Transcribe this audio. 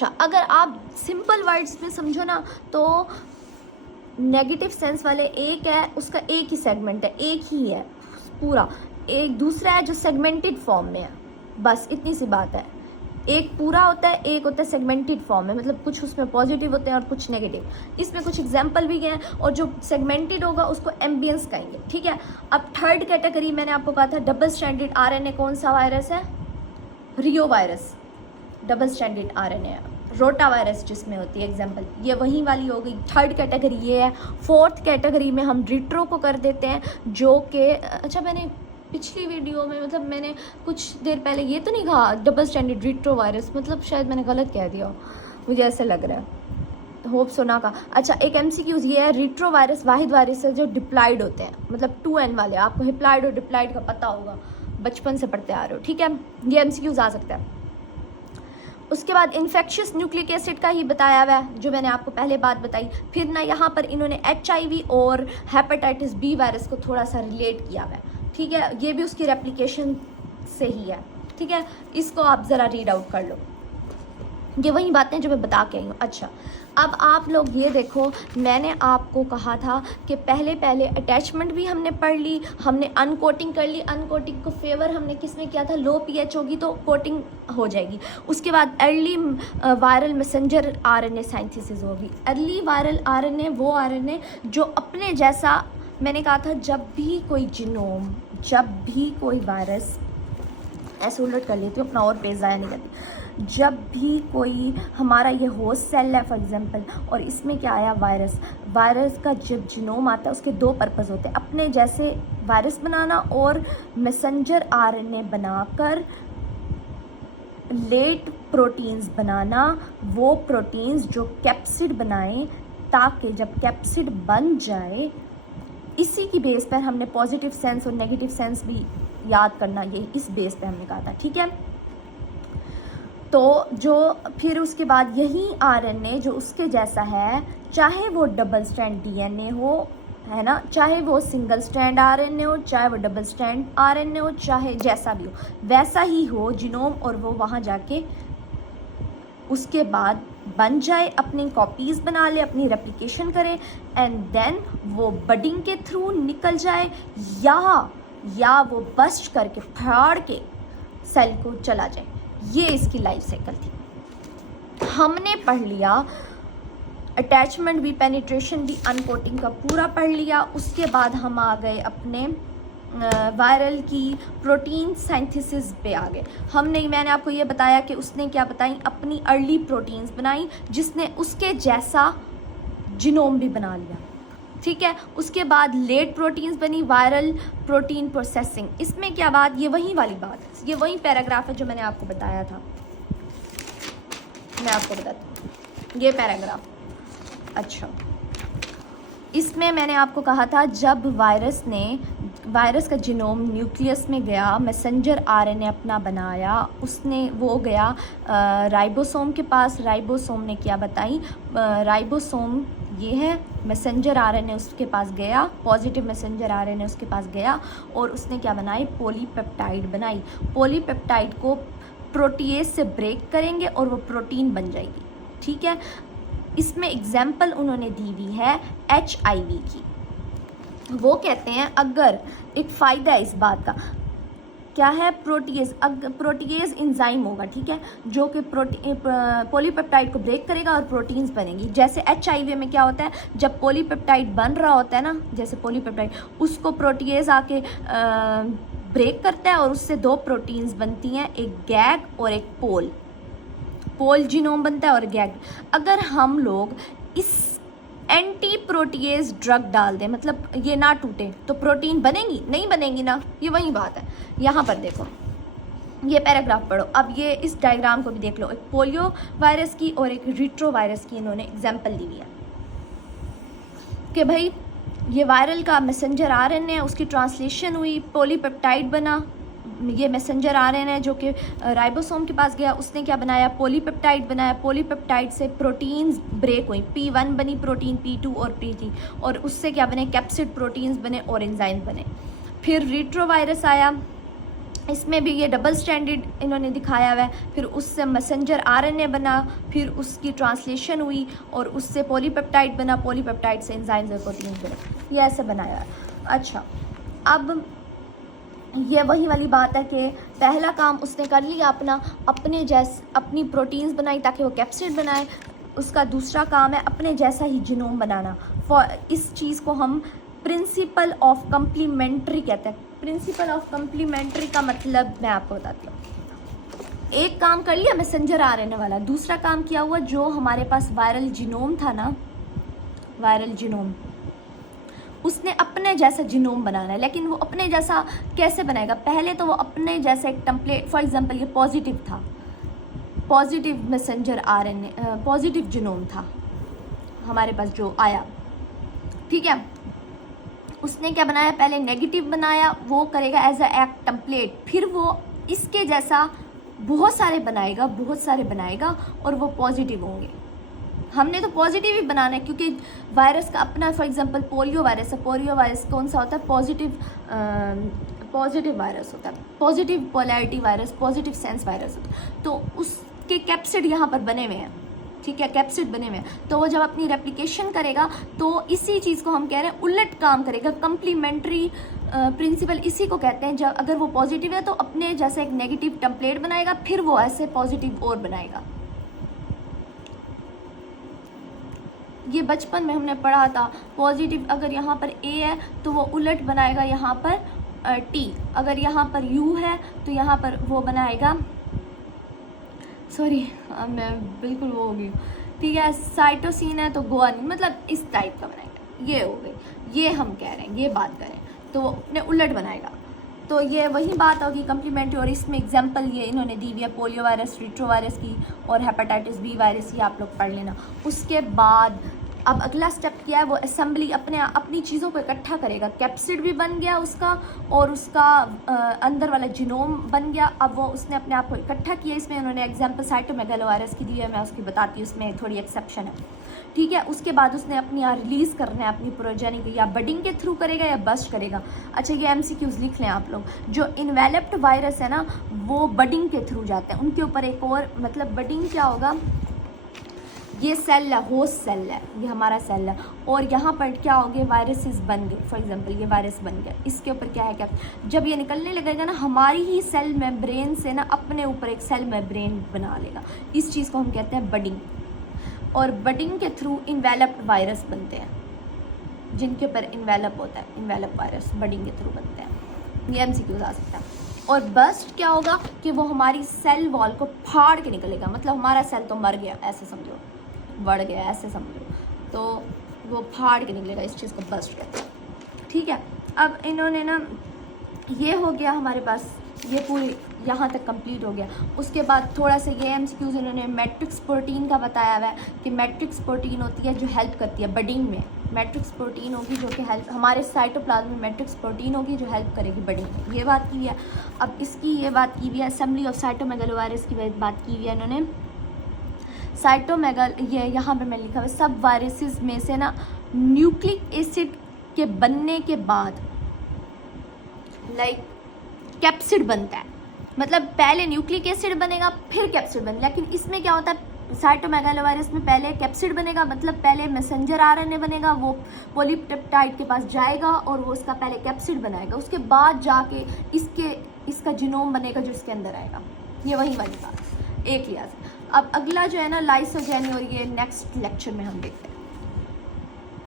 अच्छा, अगर आप सिंपल वर्ड्स में समझो ना तो नेगेटिव सेंस वाले एक है, उसका एक ही सेगमेंट है, एक ही है पूरा। एक दूसरा है जो सेगमेंटेड फॉर्म में है, बस इतनी सी बात है। एक पूरा होता है, एक होता है सेगमेंटेड फॉर्म में, मतलब कुछ उसमें पॉजिटिव होते हैं और कुछ नेगेटिव। इसमें कुछ एग्जाम्पल भी हैं, और जो सेगमेंटेड होगा उसको एम्बियंस कहेंगे, ठीक है। अब थर्ड कैटेगरी मैंने आपको कहा था डबल स्ट्रैंडेड आरएनए कौन सा वायरस है? रियो वायरस डबल स्ट्रैंडेड आरएनए है। रोटा वायरस जिसमें होती है एग्जाम्पल, ये वही वाली हो गई। थर्ड कैटेगरी ये है। फोर्थ कैटेगरी में हम रिट्रो को कर देते हैं, जो कि अच्छा मैंने पिछली वीडियो में मतलब मैंने कुछ देर पहले ये तो नहीं कहा डबल स्टैंडर्ड रिट्रो वायरस, मतलब शायद मैंने गलत कह दिया, मुझे ऐसा लग रहा है, होप सुना का। अच्छा, एक MCQ ये है, रिट्रो वायरस वाहिद वायरस है जो डिप्लाइड होते हैं, मतलब 2N वाले। आपको हिप्लाइड और डिप्लाइड का पता होगा, बचपन से पढ़ते आ रहे हो, ठीक है। ये MCQ आ सकता है। उसके बाद इन्फेक्शियस न्यूक्लिक एसिड का ही बताया हुआ है, जो मैंने आपको पहले बात बताई। फिर ना यहाँ पर इन्होंने HIV और हेपेटाइटिस B वायरस को थोड़ा सा रिलेट किया हुआ है, ठीक है। ये भी उसकी रेप्लिकेशन से ही है, ठीक है। इसको आप ज़रा रीड आउट कर लो, ये वही बातें जो मैं बता के आई हूँ। अच्छा, अब आप लोग ये देखो, मैंने आपको कहा था कि पहले अटैचमेंट भी हमने पढ़ ली, हमने अनकोटिंग कर ली। अनकोटिंग को फेवर हमने किस में किया था? लो pH होगी तो कोटिंग हो जाएगी। उसके बाद अर्ली वायरल मैसेंजर RNA साइंथिसिस होगी। अर्ली वायरल RNA वो RNA जो अपने जैसा, मैंने कहा था जब भी कोई जिनोम, जब भी कोई वायरस, ऐसे उलट कर लेती हूँ अपना और पेज ज़ाया नहीं करती, जब भी कोई हमारा ये होस्ट सेल है फॉर एग्जांपल, और इसमें क्या आया? वायरस का जब जिनोम आता है उसके दो पर्पज़ होते हैं, अपने जैसे वायरस बनाना और मैसेंजर RNA बनाकर लेट प्रोटीन्स बनाना, वो प्रोटीन्स जो कैप्सिड बनाएं, ताकि जब कैप्सिड बन जाए, इसी की बेस पर हमने पॉजिटिव सेंस और नेगेटिव सेंस भी याद करना, ये इस बेस पे हमने कहा था, ठीक है। तो जो फिर उसके बाद यही RNA जो उसके जैसा है, चाहे वो डबल स्ट्रैंड DNA हो, है ना, चाहे वो सिंगल स्ट्रैंड RNA हो, चाहे वो डबल स्ट्रैंड RNA हो, चाहे जैसा भी हो, वैसा ही हो जिनोम, और वो वहाँ जाके उसके बाद बन जाए, अपनी कॉपीज़ बना ले, अपनी रेप्लिकेशन करे, एंड देन वो बडिंग के थ्रू निकल जाए, या वो बस्ट करके फाड़ के सेल को चला जाए। ये इसकी लाइफ साइकिल थी। हमने पढ़ लिया अटैचमेंट भी, पेनिट्रेशन भी, अनकोटिंग का पूरा पढ़ लिया। उसके बाद हम आ गए अपने वायरल की प्रोटीन साइंथिसिस पे आ गए। मैंने आपको ये बताया कि उसने क्या बताई, अपनी अर्ली प्रोटीन्स बनाई, जिसने उसके जैसा जिनोम भी बना लिया, ठीक है। उसके बाद लेट प्रोटीन्स बनी, वायरल प्रोटीन प्रोसेसिंग। इसमें क्या बात, ये वही वाली बात है, ये वही पैराग्राफ है जो मैंने आपको बताया था। मैं आपको बताती हूँ ये पैराग्राफ। अच्छा, इसमें मैंने आपको कहा था जब वायरस का जिनोम न्यूक्लियस में गया, मैसेंजर RNA अपना बनाया, उसने वो गया राइबोसोम के पास। राइबोसोम ने क्या बताई, राइबोसोम ये है, मैसेंजर RNA उसके पास गया, पॉजिटिव मैसेंजर RNA उसके पास गया, और उसने क्या बनाई? पॉलीपेप्टाइड बनाई। पॉलीपेप्टाइड को प्रोटीएज से ब्रेक करेंगे और वो प्रोटीन बन जाएगी, ठीक है। इसमें एग्जाम्पल उन्होंने दी हुई है HIV की। वो कहते हैं, अगर एक फ़ायदा है इस बात का, क्या है? प्रोटीएज इंजाइम होगा, ठीक है, जो कि पॉलीपेप्टाइड को ब्रेक करेगा और प्रोटीन्स बनेंगी। जैसे HIV में क्या होता है, जब पॉलीपेप्टाइड बन रहा होता है ना, जैसे पॉलीपेप्टाइड, उसको प्रोटीएज आके ब्रेक करता है और उससे दो प्रोटीन्स बनती हैं, एक गैग और एक पोल जिनोम बनता है और गैग। अगर हम लोग इस एंटी प्रोटीएज ड्रग डाल दें, मतलब ये ना टूटे, तो प्रोटीन बनेंगी? नहीं बनेंगी ना, ये वही बात है। यहाँ पर देखो, ये पैराग्राफ पढ़ो। अब ये इस डायग्राम को भी देख लो, एक पोलियो वायरस की और एक रिट्रो वायरस की इन्होंने एग्जाम्पल दी हुई है कि भाई ये वायरल का मैसेंजर RNA है, उसकी ट्रांसलेशन हुई, पॉलीपेप्टाइड बना। ये मैसेंजर RNA जो कि राइबोसोम के पास गया, उसने क्या बनाया? पॉलीपेप्टाइड बनाया। पॉलीपेप्टाइड से प्रोटीन्स ब्रेक हुई, P1 बनी प्रोटीन, P2 और P3, और उससे क्या बने? कैप्सिड प्रोटीन्स बने और एंजाइम बने। फिर रिट्रो वायरस आया, इसमें भी ये डबल स्टैंडर्ड इन्होंने दिखाया हुआ है। फिर उससे मैसेंजर आरएनए बना, फिर उसकी ट्रांसलेशन हुई और उससे पॉलीपेप्टाइड बना, पॉलीपेप्टाइड से एंजाइम्स और प्रोटीन्स बने, ये ऐसे बनाया है। अच्छा, अब ये वही वाली बात है कि पहला काम उसने कर लिया अपना, अपने जैसे अपनी प्रोटीन्स बनाई ताकि वो कैप्सिड बनाए। उसका दूसरा काम है अपने जैसा ही जीनोम बनाना। इस चीज़ को हम प्रिंसिपल ऑफ कम्प्लीमेंट्री कहते हैं। प्रिंसिपल ऑफ कम्प्लीमेंट्री का मतलब मैं आपको बताती हूँ। एक काम कर लिया मैसेंजर आरएनए वाला, दूसरा काम किया हुआ जो हमारे पास वायरल जीनोम था ना, वायरल जीनोम, उसने अपने जैसा जीनोम बनाना है। लेकिन वो अपने जैसा कैसे बनाएगा? पहले तो वो अपने जैसा एक टेम्पलेट, फॉर एग्जांपल ये पॉजिटिव था, positive messenger RNA, positive genome था हमारे पास जो आया, ठीक है। उसने क्या बनाया? पहले नेगेटिव बनाया, वो करेगा एज अ एक टेम्पलेट, फिर वो इसके जैसा बहुत सारे बनाएगा, बहुत सारे बनाएगा और वो पॉजिटिव होंगे। हमने तो पॉजिटिव ही बनाना है क्योंकि वायरस का अपना, फॉर एग्जांपल पोलियो वायरस है, पोलियो वायरस कौन सा होता है? पॉजिटिव वायरस होता है, positive polarity virus, positive sense virus होता है। तो उसके कैप्सिड यहाँ पर बने हुए हैं, ठीक है, कैप्सिड बने हुए हैं। तो वो जब अपनी रेप्लिकेशन करेगा तो इसी चीज़ को हम कह रहे हैं उलट काम करेगा। कम्प्लीमेंट्री प्रिंसिपल इसी को कहते हैं। जब अगर वो पॉजिटिव है तो अपने जैसे एक नेगेटिव टेम्पलेट बनाएगा, फिर वो ऐसे पॉजिटिव और बनाएगा। ये बचपन में हमने पढ़ा था। पॉजिटिव अगर यहाँ पर ए है तो वो उलट बनाएगा यहाँ पर टी, अगर यहाँ पर यू है तो यहाँ पर वो बनाएगा, सॉरी मैं बिल्कुल वो हो गई, ठीक है, साइटोसिन है तो गुआनिन, मतलब इस टाइप का बनाएगा। ये हो गई, ये हम कह रहे हैं, ये बात करें तो वो अपने उलट बनाएगा। तो ये वही बात होगी कम्प्लीमेंट्री। और इसमें एग्जांपल ये इन्होंने दी हुई है पोलियो वायरस, रिट्रोवायरस की और हेपेटाइटिस बी वायरस की, आप लोग पढ़ लेना। उसके बाद अब अगला स्टेप क्या है? वो असेंबली अपनी चीज़ों को इकट्ठा करेगा। कैप्सिड भी बन गया उसका और उसका अंदर वाला जीनोम बन गया। अब वो उसने अपने आप को इकट्ठा किया। इसमें उन्होंने एग्जांपल साइटोमेगालोवायरस की दी है, मैं उसकी बताती हूँ, उसमें थोड़ी एक्सेप्शन है, ठीक है। उसके बाद उसने अपनी रिलीज़ करना है अपनी प्रोजेनी को, या बडिंग के थ्रू करेगा या बस्ट करेगा। अच्छा, ये MCQs लिख लें आप लोग। जो इन्वेलप्ड वायरस है ना, वो बडिंग के थ्रू जाते हैं। उनके ऊपर एक और, मतलब बडिंग क्या होगा? ये सेल है, होस्ट सेल है, ये हमारा सेल है, और यहाँ पर क्या हो गए? वायरसेस बन गए। फॉर एग्जांपल ये वायरस बन गया, इसके ऊपर क्या है? क्या जब ये निकलने लगेगा ना, हमारी ही सेल मेम्ब्रेन से ना अपने ऊपर एक सेल मेम्ब्रेन बना लेगा। इस चीज़ को हम कहते हैं बडिंग। और बडिंग के थ्रू इन्वेलप्ड वायरस बनते हैं, जिनके ऊपर इन्वेलप होता है, इन्वेलप वायरस बडिंग के थ्रू बनते हैं। ये MCQs आ सकता है। और बस्ट क्या होगा कि वो हमारी सेल वॉल को फाड़ के निकलेगा, मतलब हमारा सेल तो मर गया ऐसे समझो, बढ़ गया ऐसे समझो, तो वो फाड़ के निकलेगा। इस चीज़ को बस्ट कहते हैं, ठीक है। अब इन्होंने ना, ये हो गया हमारे पास, ये पूरी यहाँ तक कंप्लीट हो गया। उसके बाद थोड़ा सा ये MCQs इन्होंने मैट्रिक्स प्रोटीन का बताया हुआ है कि मैट्रिक्स प्रोटीन होती है जो हेल्प करती है बडिंग में। मैट्रिक्स प्रोटीन होगी जो कि हेल्प, हमारे साइटोप्लाज्म में मैट्रिक्स प्रोटीन होगी जो हेल्प करेगी बडिंग में। ये बात की है। अब इसकी ये बात की हुई है, असेंबली ऑफ साइटोमेगालोवायरस की बात की हुई है इन्होंने। साइटोमेगल, ये यहाँ पे मैं लिखा हुआ है, सब वायरसेस में से ना न्यूक्लिक एसिड के बनने के बाद लाइक कैप्सिड बनता है। मतलब पहले न्यूक्लिक एसिड बनेगा फिर कैप्सिड बनेगा। लेकिन इसमें क्या होता है? साइटोमेगालोवायरस में पहले कैप्सिड बनेगा, मतलब पहले मैसेंजर RNA बनेगा, वो पॉलीपेप्टाइड के पास जाएगा और वो उसका पहले कैप्सिड बनाएगा, उसके बाद जाके इसका जीनोम बनेगा जो इसके अंदर आएगा। ये वही वाली बात एक लिहाज। अब अगला जो है ना लाइसोजेनी, और ये नेक्स्ट लेक्चर में हम देखते हैं।